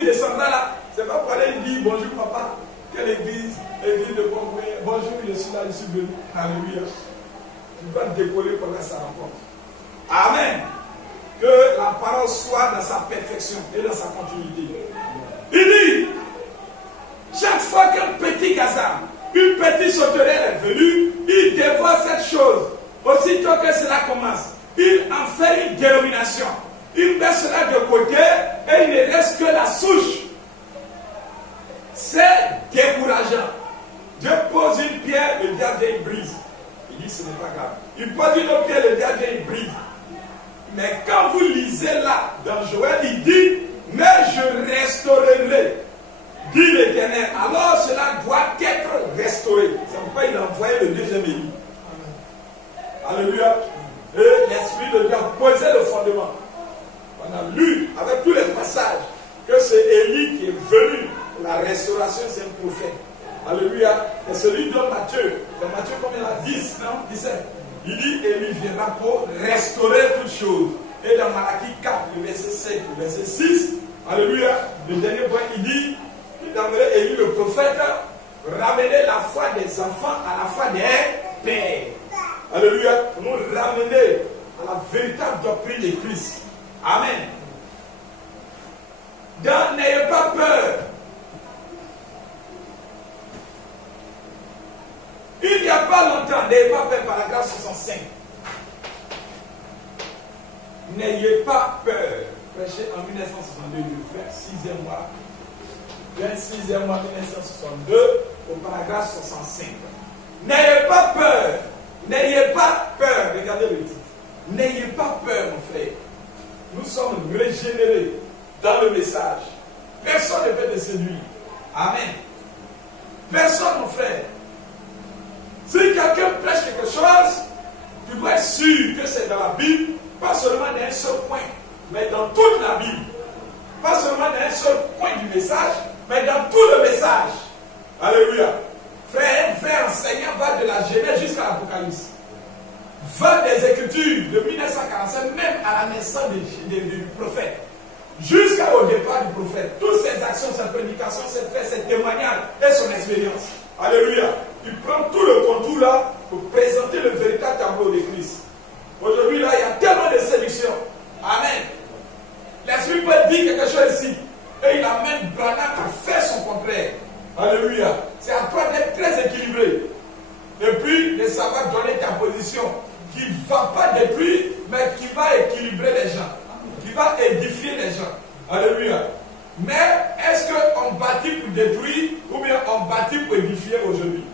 descendra là, c'est pas pour aller dire bonjour papa, quelle église, église de Congrès, bonjour, je suis là, je suis venu. Alléluia. Tu vas décoller pendant sa rencontre. Amen. Que la parole soit dans sa perfection et dans sa continuité. Il dit, chaque fois qu'un petit gazan, une petite sauterelle est venue, il dévoie cette chose. Aussitôt que cela commence, il en fait une dénomination. Il met cela de côté et il ne reste que la souche. C'est décourageant. Dieu pose une pierre, le diable vient, il brise. Il dit ce n'est pas grave. Il pose une autre pierre, le diable vient, il brise. Mais quand vous lisez là, dans Joël, il dit, mais je restaurerai, dit l'Éternel. Alors cela doit être restauré. C'est pourquoi il a envoyé le deuxième Élie. Alléluia. Et l'Esprit de Dieu a posé le fondement. On a lu avec tous les passages que c'est Élie qui est venu. La restauration, c'est un prophète. Alléluia. Et celui de Matthieu, dans Matthieu combien là 10, non 17. Il dit Élie viendra pour restaurer toutes choses. Et dans Malachie 4, le verset 5, le verset 6, alléluia, le dernier point, il dit Élie le prophète, ramener la foi des enfants à la foi des pères. Alléluia. Pour nous ramener à la véritable doctrine de Christ. Amen. Donc, n'ayez pas peur. Il n'y a pas longtemps, n'ayez pas peur, paragraphe 65. N'ayez pas peur. Prêché en 1962, le 26e mois. 26e mois 1962, au paragraphe 65. N'ayez pas peur. N'ayez pas peur. Regardez le titre. N'ayez pas peur, mon frère. Nous sommes régénérés dans le message. Personne ne peut te séduire. Amen. Personne, mon frère. Si quelqu'un prêche quelque chose, tu dois être sûr que c'est dans la Bible, pas seulement dans un seul point, mais dans toute la Bible. Pas seulement dans un seul point du message, mais dans tout le message. Alléluia. Frère, un vrai enseignant va de la Genèse jusqu'à l'Apocalypse. Va des Écritures de 1945, même à la naissance du prophète, jusqu'au départ du prophète. Toutes ses actions, ses prédications, ses faits, ses témoignages et son expérience. Alléluia. Il prend tout le contour là pour présenter le véritable tableau de Christ. Aujourd'hui, là, il y a tellement de séduction. Amen. L'Esprit peut dire quelque chose ici. Et il amène Branham à faire son contraire. Alléluia. C'est à toi d'être très équilibré. Et puis, de savoir donner ta position qui ne va pas détruire, mais qui va équilibrer les gens. Qui va édifier les gens. Alléluia. Mais est-ce qu'on bâtit pour détruire ou bien on bâtit pour édifier aujourd'hui?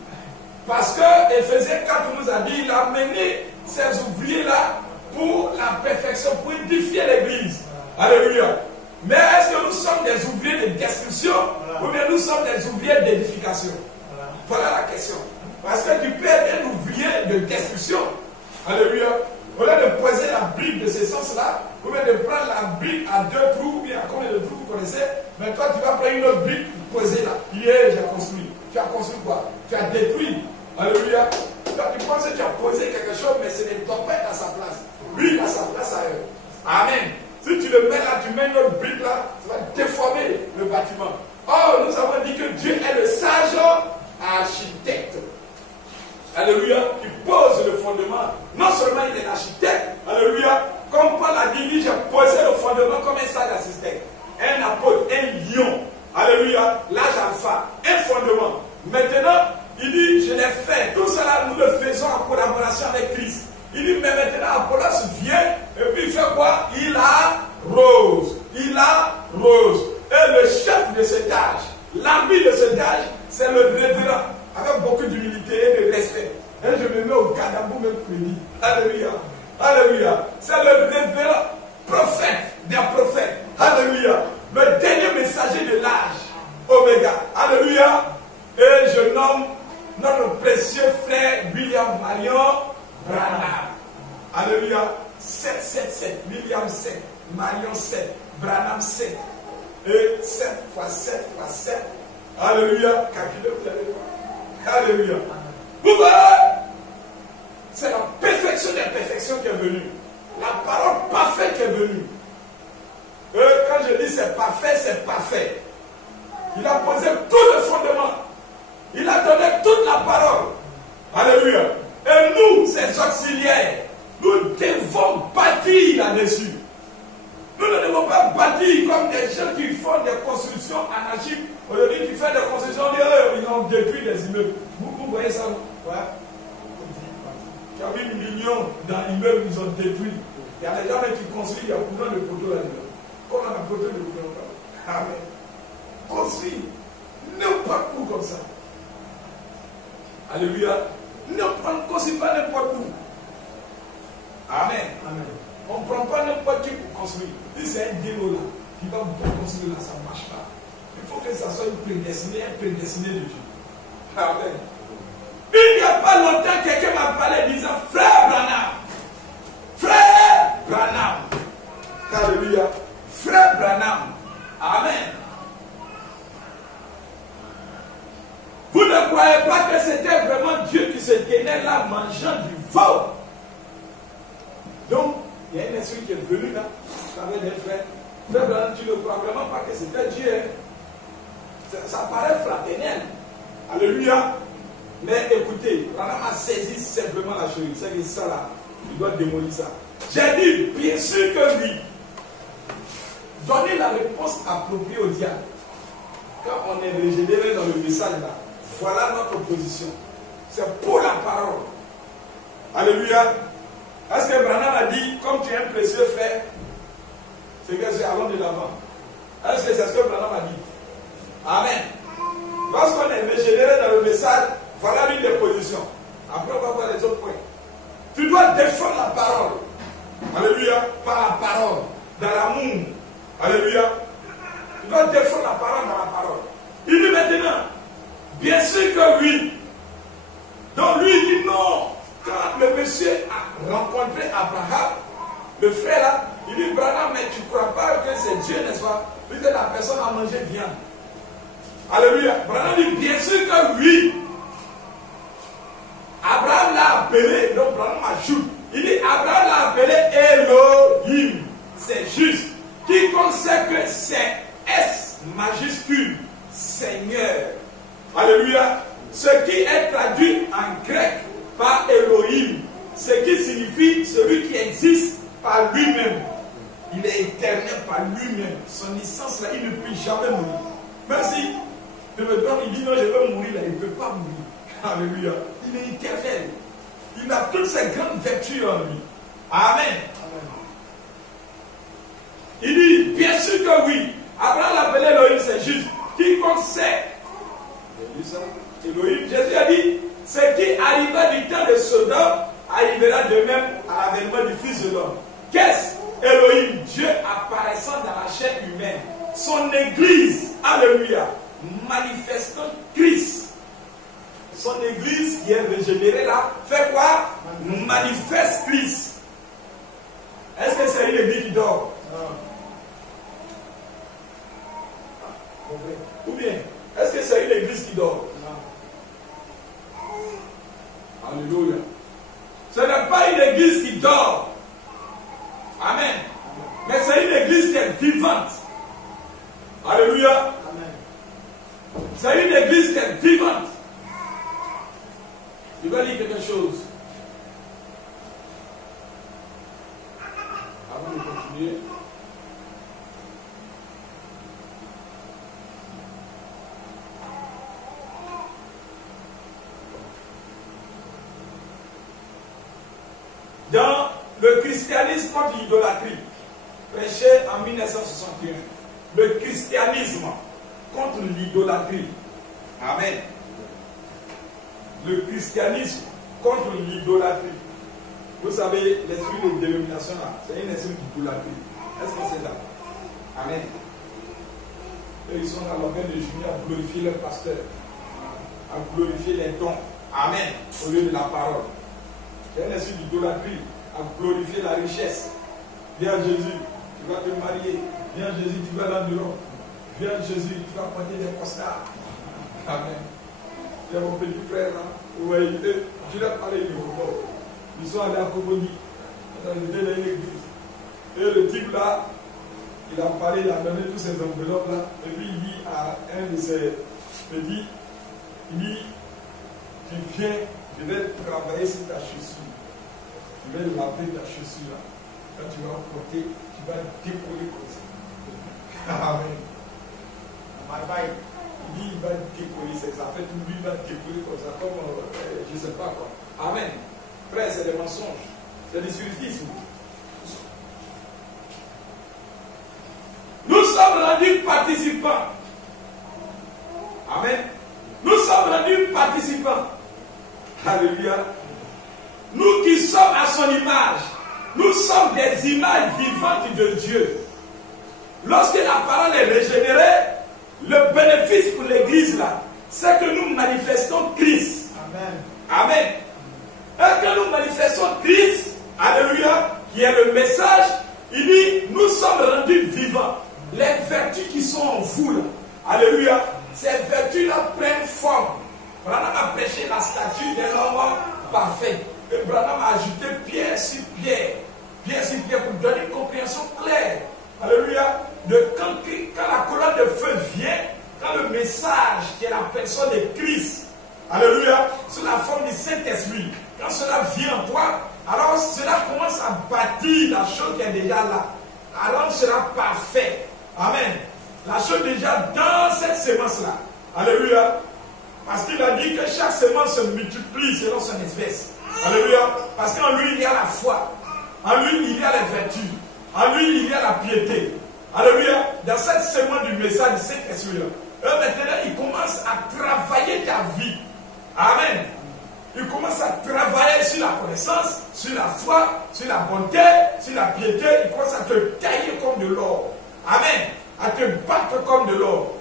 Parce que Éphésiens 4 nous a dit, il a mené ces ouvriers-là pour la perfection, pour édifier l'église. Alléluia. Mais est-ce que nous sommes des ouvriers de destruction ou bien nous sommes des ouvriers d'édification? Voilà la question. Parce que tu peux être un ouvrier de destruction. Alléluia. Au lieu de poser la brique de ce sens-là, ou bien de prendre la brique à 2 trous, ou bien à combien de trous vous connaissez, mais toi tu vas prendre une autre brique pour poser là. Hier, j'ai construit. Tu as construit quoi? Tu as détruit. Alléluia. Toi tu penses que tu as posé quelque chose, mais ce n'est pas à sa place. Lui, il a sa place ailleurs. Amen. Si tu le mets là, tu mets une autre brique là, ça va déformer le bâtiment. Or, nous avons dit que Dieu est le sage architecte. Alléluia, qui pose le fondement. Non seulement il est l'architecte, alléluia, comme Paul a dit, j'ai posé le fondement comme un sage architecte. Un apôtre, un lion, alléluia, l'âge alpha, un fondement. Maintenant, il dit, je l'ai fait. Tout cela, nous le faisons en collaboration avec Christ. Il dit, mais maintenant, Apollos vient, et puis il fait quoi? Il arrose. Il arrose. Et le chef de cet âge, l'ami de cet âge, c'est le révérend. Avec beaucoup d'humilité et de respect. Et je me mets au cadabou même pour lui dire. Alléluia. Alléluia. C'est le révérend prophète des prophètes. Alléluia. Le dernier messager de l'âge. Oméga. Alléluia. Et je nomme notre précieux frère William Marion Branham. Alléluia. 7. William 7. Marion 7. Branham 7. Et 7 fois 7 fois 7. Alléluia. Calculez, vous allez voir. Alléluia. Vous voyez, c'est la perfection des perfections qui est venue. La parole parfaite qui est venue. Quand je dis dit c'est parfait, c'est parfait. Il a posé tout le fondement. Il a donné toute la parole. Alléluia. Et nous, ces auxiliaires, nous devons bâtir là-dessus. Nous ne devons pas bâtir comme des gens qui font des constructions anarchiques. Aujourd'hui, qui font des constructions, ils ont détruit des immeubles. Vous voyez ça? Ouais. Il y avait 1 million dans l'immeuble, ils ont détruit. Il y a des gens qui construisent, il y a combien de poteaux là-dedans? Comment on a poteau de poteaux? Amen. Construit n'importe où comme ça. Alléluia. Ne construit pas n'importe où. Amen. Amen. On ne prend pas n'importe qui pour construire. Si c'est un démon là, qui va beaucoup construire là, ça ne marche pas. Il faut que ça soit un prédestiné de Dieu. Amen. Il n'y a pas longtemps, quelqu'un m'a parlé disant, frère Branham. Frère Branham. Alléluia. Frère Branham. Amen. Vous ne croyez pas que c'était vraiment Dieu qui se tenait là mangeant du veau? Donc, il y a un esprit qui est venu là, avec des frères. Frère Branham, tu ne crois vraiment pas que c'était Dieu? Ça paraît fraternel. Alléluia. Mais écoutez, Branham a saisi simplement la chose. C'est que ça là, il doit démolir ça. J'ai dit, bien sûr que oui. Donnez la réponse appropriée au diable. Quand on est régénéré dans le message là, voilà notre position. C'est pour la parole. Alléluia. Est-ce que Branham a dit, comme tu es un précieux frère, c'est que c'est allons de l'avant. Est-ce que c'est ce que Branham a dit? Amen. Lorsqu'on est régénéré dans le message, voilà l'une des positions. Après, on va voir les autres points. Tu dois défendre la parole. Alléluia. Par la parole. Dans l'amour. Alléluia. Tu dois défendre la parole dans la parole. Il dit maintenant, bien sûr que oui. Donc lui, il dit non. Quand le monsieur a rencontré Abraham, le frère là, il dit, Branham, mais tu ne crois pas que c'est Dieu, n'est-ce pas? Puisque la personne a mangé viande. Alléluia. Branham dit, bien sûr que oui. Abraham l'a appelé, donc Branham ajoute. Il dit, Abraham l'a appelé Elohim. C'est juste. Quiconque sait que c'est S majuscule, Seigneur. Alléluia. Ce qui est traduit en grec par Elohim, ce qui signifie celui qui existe par lui-même. Il est éternel par lui-même. Son essence là, il ne peut jamais mourir. Même si je me donne, il dit non, je veux mourir là, il ne peut pas mourir. Alléluia. Il est éternel. Il a toutes ces grandes vertus en lui. Amen. Il dit, bien sûr que oui. Abraham l'appelait Elohim, c'est juste. Quiconque sait. Elohim, Jésus a dit, ce qui arriva du temps de Sodome arrivera de même à l'avènement du Fils de l'homme. Qu'est-ce? Elohim, Dieu apparaissant dans la chair humaine. Son église, alléluia, manifestant Christ. Son église qui est régénérée là, fait quoi? Manifeste Christ. Est-ce que c'est une église qui dort? Ou bien, est-ce que c'est une église qui dort? Alléluia. Ce n'est pas une église qui dort. Amen. Mais c'est une église qui est vivante. Alléluia. C'est une église qui est vivante. Je vais lire quelque chose. Avant de continuer. Dans le christianisme contre l'idolâtrie, prêché en 1961, le christianisme contre l'idolâtrie. Amen. Le christianisme contre l'idolâtrie. Vous savez, l'esprit de dénomination là, c'est un esprit d'idolâtrie. Est-ce que c'est là? Amen. Et ils sont dans l'organe de juillet à glorifier leur pasteur, à glorifier les dons. Amen. Au lieu de la parole. C'est un esprit d'idolâtrie, à glorifier la richesse. Viens Jésus, tu vas te marier. Viens Jésus, tu vas dans l'Europe. Viens Jésus, tu vas porter des costards. Amen. Il y a mon petit frère là. Vous voyez, je l'ai parlé du Congo. Ils sont allés à Coboni, dans l'église. Et le type là, il a parlé, il a donné tous ces enveloppes là, et puis il dit à un de ses petits, il dit, tu viens, je vais travailler sur ta chaussure. Je vais laver ta chaussure là. Quand tu vas porter, tu vas décoller comme ça. Amen. Il dit, il va décoller, c'est ça. En fait, lui, il va décoller comme ça, comme je ne sais pas quoi. Amen. Frère, c'est des mensonges. C'est des spiritismes. Nous sommes rendus participants. Amen. Nous sommes rendus participants. Alléluia. Nous qui sommes à son image, nous sommes des images vivantes de Dieu. Lorsque la parole est régénérée, le bénéfice pour l'église là, c'est que nous manifestons Christ. Amen. Amen. Et que nous manifestons Christ, alléluia, qui est le message, il dit, nous sommes rendus vivants. Les vertus qui sont en vous là, alléluia, ces vertus-là prennent forme. Branham a prêché la statue d'un homme parfait. Et Branham a ajouté pierre sur pierre pour donner une compréhension claire. Alléluia. De quand la colonne de feu vient, quand le message qui est la personne de Christ, alléluia, sous la forme du Saint-Esprit, quand cela vient en toi, alors cela commence à bâtir la chose qui est déjà là. Alors sera parfait. Amen. La chose déjà dans cette sémence-là. Alléluia. Parce qu'il a dit que chaque sémence se multiplie selon son espèce. Alléluia. Parce qu'en lui, il y a la foi. En lui, il y a les vertus. En lui, il y a la piété. Alléluia. Dans cette sémence du message du Saint-Esprit, maintenant, il commence à travailler ta vie. Amen. Il commence à travailler sur la connaissance, sur la foi, sur la bonté, sur la piété. Il commence à te tailler comme de l'or. Amen. À te battre comme de l'or.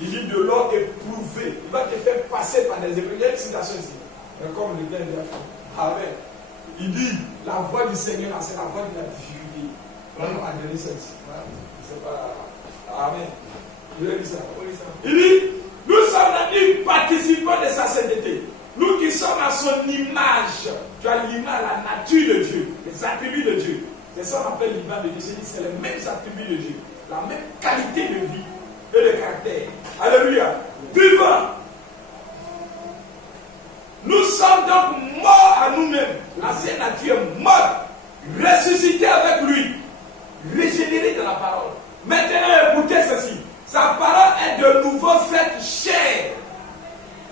Il dit de l'or éprouvé. Il va te faire passer par des épreuves. Il y a une citation ici. Mais comme le gars dit, Amen. Il dit, la voix du Seigneur, c'est la voix de la difficulté. Vraiment, à donner ça ici. C'est pas... Amen. Il a dit ça. Il dit, nous sommes rendus participants de sa sainteté. Nous qui sommes à son image. Tu as l'image, la nature de Dieu, les attributs de Dieu. C'est ça qu'on appelle l'image de Dieu. C'est les mêmes attributs de Dieu. La même qualité de vie et de caractère. Alléluia. Vivant. Nous sommes donc morts à nous-mêmes. L'ancienne nature est morte. Ressuscité avec lui. Régénéré dans la parole. Maintenant, écoutez ceci. Sa parole est de nouveau faite chair.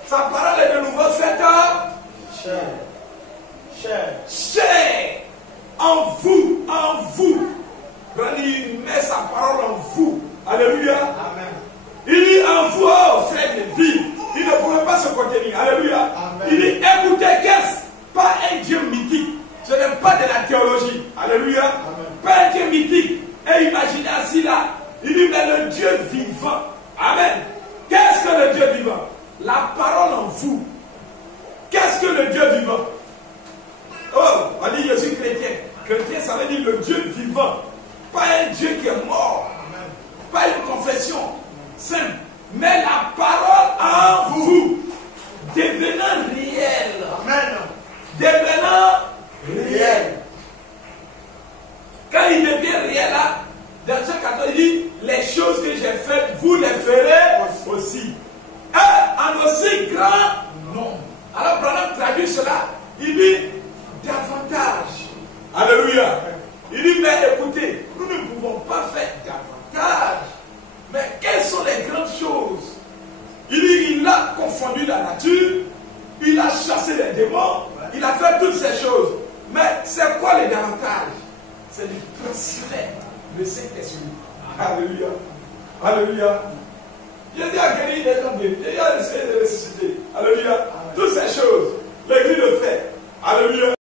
Sa parole est de nouveau faite chair. En vous. Il met sa parole en vous. Alléluia. Amen. Il dit en vous, oh, frère de vie. Il ne pouvait pas se contenir. Alléluia. Amen. Il dit écoutez, qu'est-ce? Pas un Dieu mythique. Ce n'est pas de la théologie. Alléluia. Amen. Pas un Dieu mythique. Et imaginez ainsi là. Il dit mais le Dieu vivant. Amen. Qu'est-ce que le Dieu vivant? La parole en vous. Qu'est-ce que le Dieu vivant? Oh, on dit je suis chrétien. Chrétien, ça veut dire le Dieu vivant. Pas un Dieu qui est mort. Amen. Pas une confession simple. Mais la parole en vous. Devenant réel. Amen. Devenant réel. Quand il devient réel là, dans Jean 14, il dit les choses que j'ai faites, vous les ferez aussi. Et en aussi grand nombre. Alors, Branham traduit cela. Il dit davantage. Alléluia. Il dit, mais écoutez, nous ne pouvons pas faire davantage. Mais quelles sont les grandes choses? Il dit, il a confondu la nature, il a chassé les démons, il a fait toutes ces choses. Mais c'est quoi les davantage? C'est de transmettre le Saint-Esprit. Alléluia. Alléluia. Jésus a guéri des gens, il a essayé de ressusciter. Alléluia. Toutes ces choses, l'Église le fait. Alléluia.